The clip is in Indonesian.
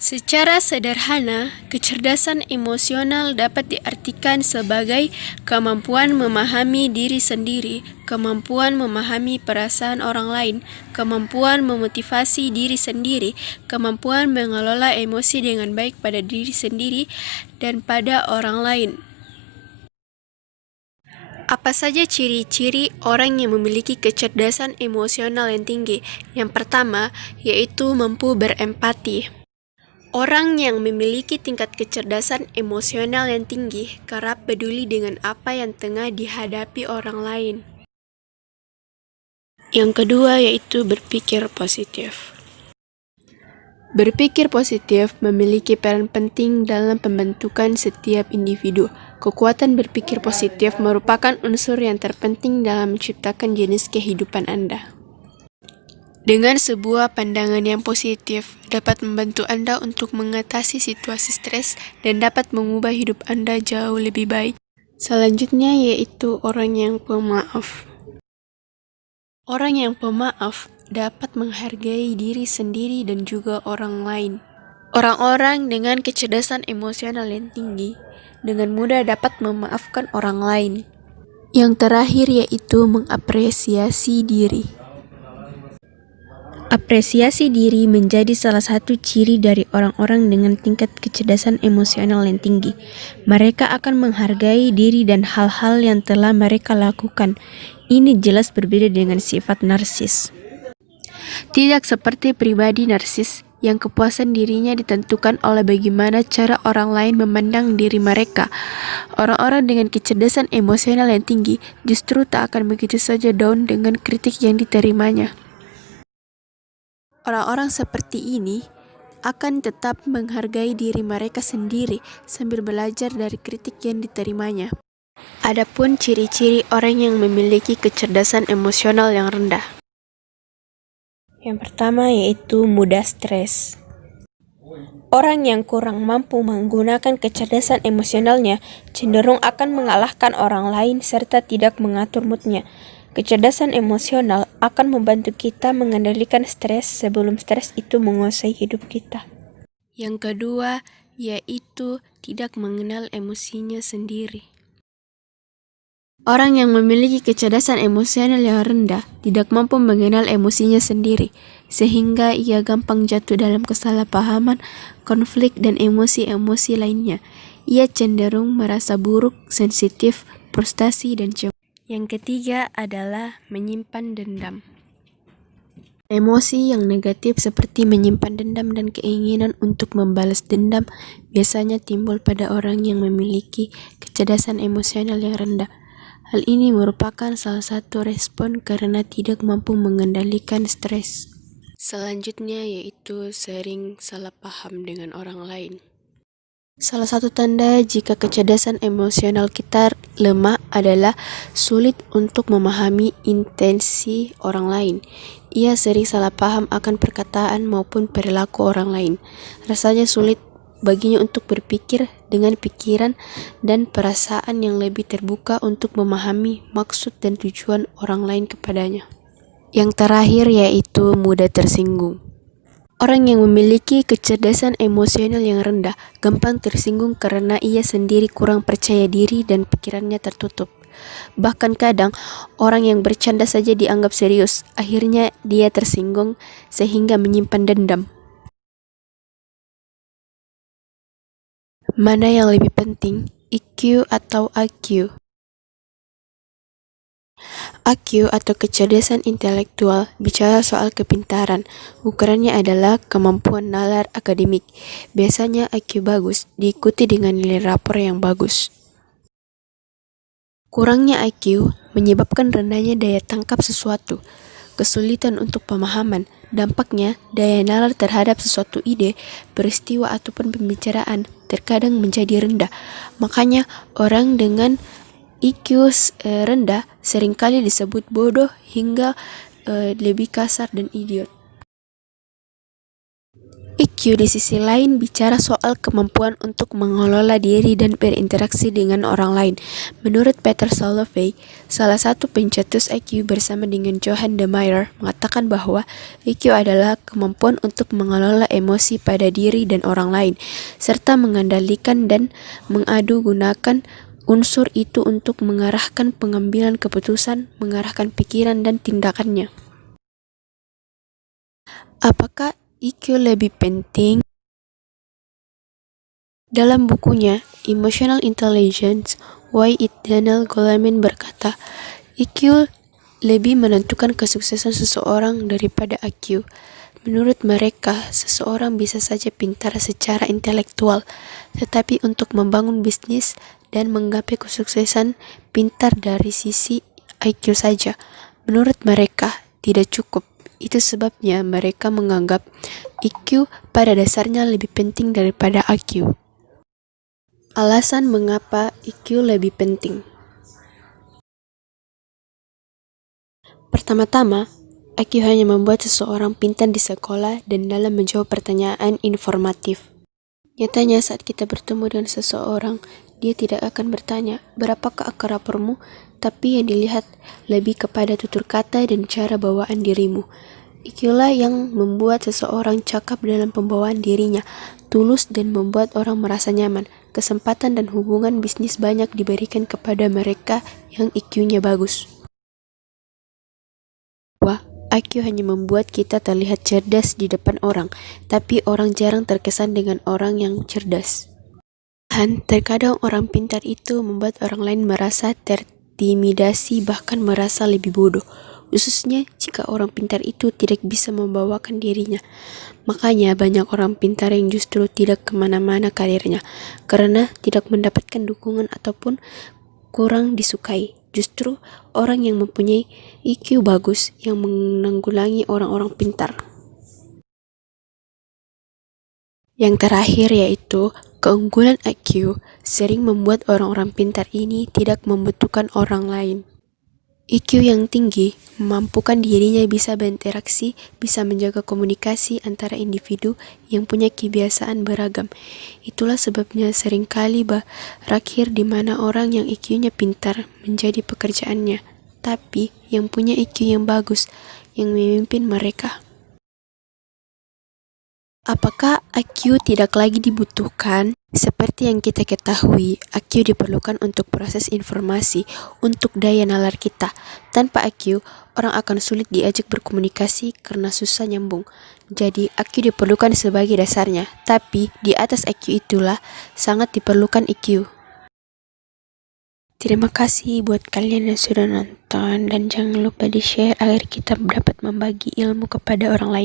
Secara sederhana, kecerdasan emosional dapat diartikan sebagai kemampuan memahami diri sendiri, kemampuan memahami perasaan orang lain, kemampuan memotivasi diri sendiri, kemampuan mengelola emosi dengan baik pada diri sendiri dan pada orang lain. Apa saja ciri-ciri orang yang memiliki kecerdasan emosional yang tinggi? Yang pertama, yaitu mampu berempati. Orang yang memiliki tingkat kecerdasan emosional yang tinggi kerap peduli dengan apa yang tengah dihadapi orang lain. Yang kedua yaitu berpikir positif. Berpikir positif memiliki peran penting dalam pembentukan setiap individu. Kekuatan berpikir positif merupakan unsur yang terpenting dalam menciptakan jenis kehidupan Anda. Dengan sebuah pandangan yang positif, dapat membantu Anda untuk mengatasi situasi stres dan dapat mengubah hidup Anda jauh lebih baik. Selanjutnya yaitu orang yang pemaaf. Orang yang pemaaf dapat menghargai diri sendiri dan juga orang lain. Orang-orang dengan kecerdasan emosional yang tinggi dengan mudah dapat memaafkan orang lain. Yang terakhir yaitu mengapresiasi diri. Apresiasi diri menjadi salah satu ciri dari orang-orang dengan tingkat kecerdasan emosional yang tinggi. Mereka akan menghargai diri dan hal-hal yang telah mereka lakukan. Ini jelas berbeda dengan sifat narsis. Tidak seperti pribadi narsis yang kepuasan dirinya ditentukan oleh bagaimana cara orang lain memandang diri mereka. Orang-orang dengan kecerdasan emosional yang tinggi justru tak akan begitu saja down dengan kritik yang diterimanya. Orang-orang seperti ini akan tetap menghargai diri mereka sendiri sambil belajar dari kritik yang diterimanya. Adapun ciri-ciri orang yang memiliki kecerdasan emosional yang rendah. Yang pertama yaitu mudah stres. Orang yang kurang mampu menggunakan kecerdasan emosionalnya cenderung akan mengalahkan orang lain serta tidak mengatur moodnya. Kecerdasan emosional akan membantu kita mengendalikan stres sebelum stres itu menguasai hidup kita. Yang kedua, yaitu tidak mengenal emosinya sendiri. Orang yang memiliki kecerdasan emosional yang rendah tidak mampu mengenal emosinya sendiri, sehingga ia gampang jatuh dalam kesalahpahaman, konflik, dan emosi-emosi lainnya. Ia cenderung merasa buruk, sensitif, frustasi, dan cemas. Yang ketiga adalah menyimpan dendam. Emosi yang negatif seperti menyimpan dendam dan keinginan untuk membalas dendam biasanya timbul pada orang yang memiliki kecerdasan emosional yang rendah. Hal ini merupakan salah satu respon karena tidak mampu mengendalikan stres. Selanjutnya yaitu sering salah paham dengan orang lain. Salah satu tanda jika kecerdasan emosional kita lemah adalah sulit untuk memahami intensi orang lain. Ia sering salah paham akan perkataan maupun perilaku orang lain. Rasanya sulit baginya untuk berpikir dengan pikiran dan perasaan yang lebih terbuka untuk memahami maksud dan tujuan orang lain kepadanya. Yang terakhir yaitu mudah tersinggung. Orang yang memiliki kecerdasan emosional yang rendah gampang tersinggung karena ia sendiri kurang percaya diri dan pikirannya tertutup. Bahkan kadang orang yang bercanda saja dianggap serius, akhirnya dia tersinggung sehingga menyimpan dendam. Mana yang lebih penting, EQ atau IQ? IQ atau kecerdasan intelektual bicara soal kepintaran. Ukurannya adalah kemampuan nalar akademik. Biasanya IQ bagus diikuti dengan nilai rapor yang bagus. Kurangnya IQ menyebabkan rendahnya daya tangkap sesuatu, kesulitan untuk pemahaman. Dampaknya, daya nalar terhadap sesuatu ide, peristiwa ataupun pembicaraan terkadang menjadi rendah. Makanya orang dengan IQ rendah seringkali disebut bodoh hingga lebih kasar dan idiot. EQ di sisi lain bicara soal kemampuan untuk mengelola diri dan berinteraksi dengan orang lain. Menurut Peter Salovey, salah satu pencetus EQ bersama dengan Johan de Meyer, mengatakan bahwa EQ adalah kemampuan untuk mengelola emosi pada diri dan orang lain, serta mengendalikan dan mengadu gunakan unsur itu untuk mengarahkan pengambilan keputusan, mengarahkan pikiran dan tindakannya. Apakah EQ lebih penting? Dalam bukunya Emotional Intelligence, Why It Daniel Goleman berkata, EQ lebih menentukan kesuksesan seseorang daripada IQ. Menurut mereka, seseorang bisa saja pintar secara intelektual, tetapi untuk membangun bisnis dan menggapai kesuksesan pintar dari sisi IQ saja. Menurut mereka, tidak cukup. Itu sebabnya mereka menganggap IQ pada dasarnya lebih penting daripada IQ. Alasan mengapa IQ lebih penting. Pertama-tama, IQ hanya membuat seseorang pintar di sekolah dan dalam menjawab pertanyaan informatif. Nyatanya saat kita bertemu dengan seseorang, dia tidak akan bertanya, berapakah akar rapormu? Tapi yang dilihat lebih kepada tutur kata dan cara bawaan dirimu. Itulah yang membuat seseorang cakap dalam pembawaan dirinya, tulus dan membuat orang merasa nyaman. Kesempatan dan hubungan bisnis banyak diberikan kepada mereka yang IQ-nya bagus. IQ hanya membuat kita terlihat cerdas di depan orang, tapi orang jarang terkesan dengan orang yang cerdas. Dan terkadang orang pintar itu membuat orang lain merasa terintimidasi, bahkan merasa lebih bodoh, khususnya jika orang pintar itu tidak bisa membawakan dirinya. Makanya banyak orang pintar yang justru tidak kemana-mana karirnya, karena tidak mendapatkan dukungan ataupun kurang disukai. Justru orang yang mempunyai IQ bagus yang menanggulangi orang-orang pintar. Yang terakhir yaitu keunggulan IQ sering membuat orang-orang pintar ini tidak membutuhkan orang lain. IQ yang tinggi memampukan dirinya bisa berinteraksi, bisa menjaga komunikasi antara individu yang punya kebiasaan beragam. Itulah sebabnya seringkali berakhir di mana orang yang IQ-nya pintar menjadi pekerjaannya, tapi yang punya IQ yang bagus yang memimpin mereka. Apakah IQ tidak lagi dibutuhkan? Seperti yang kita ketahui, IQ diperlukan untuk proses informasi, untuk daya nalar kita. Tanpa IQ, orang akan sulit diajak berkomunikasi karena susah nyambung. Jadi, IQ diperlukan sebagai dasarnya, tapi di atas IQ itulah sangat diperlukan EQ. Terima kasih buat kalian yang sudah nonton, dan jangan lupa di-share agar kita dapat membagi ilmu kepada orang lain.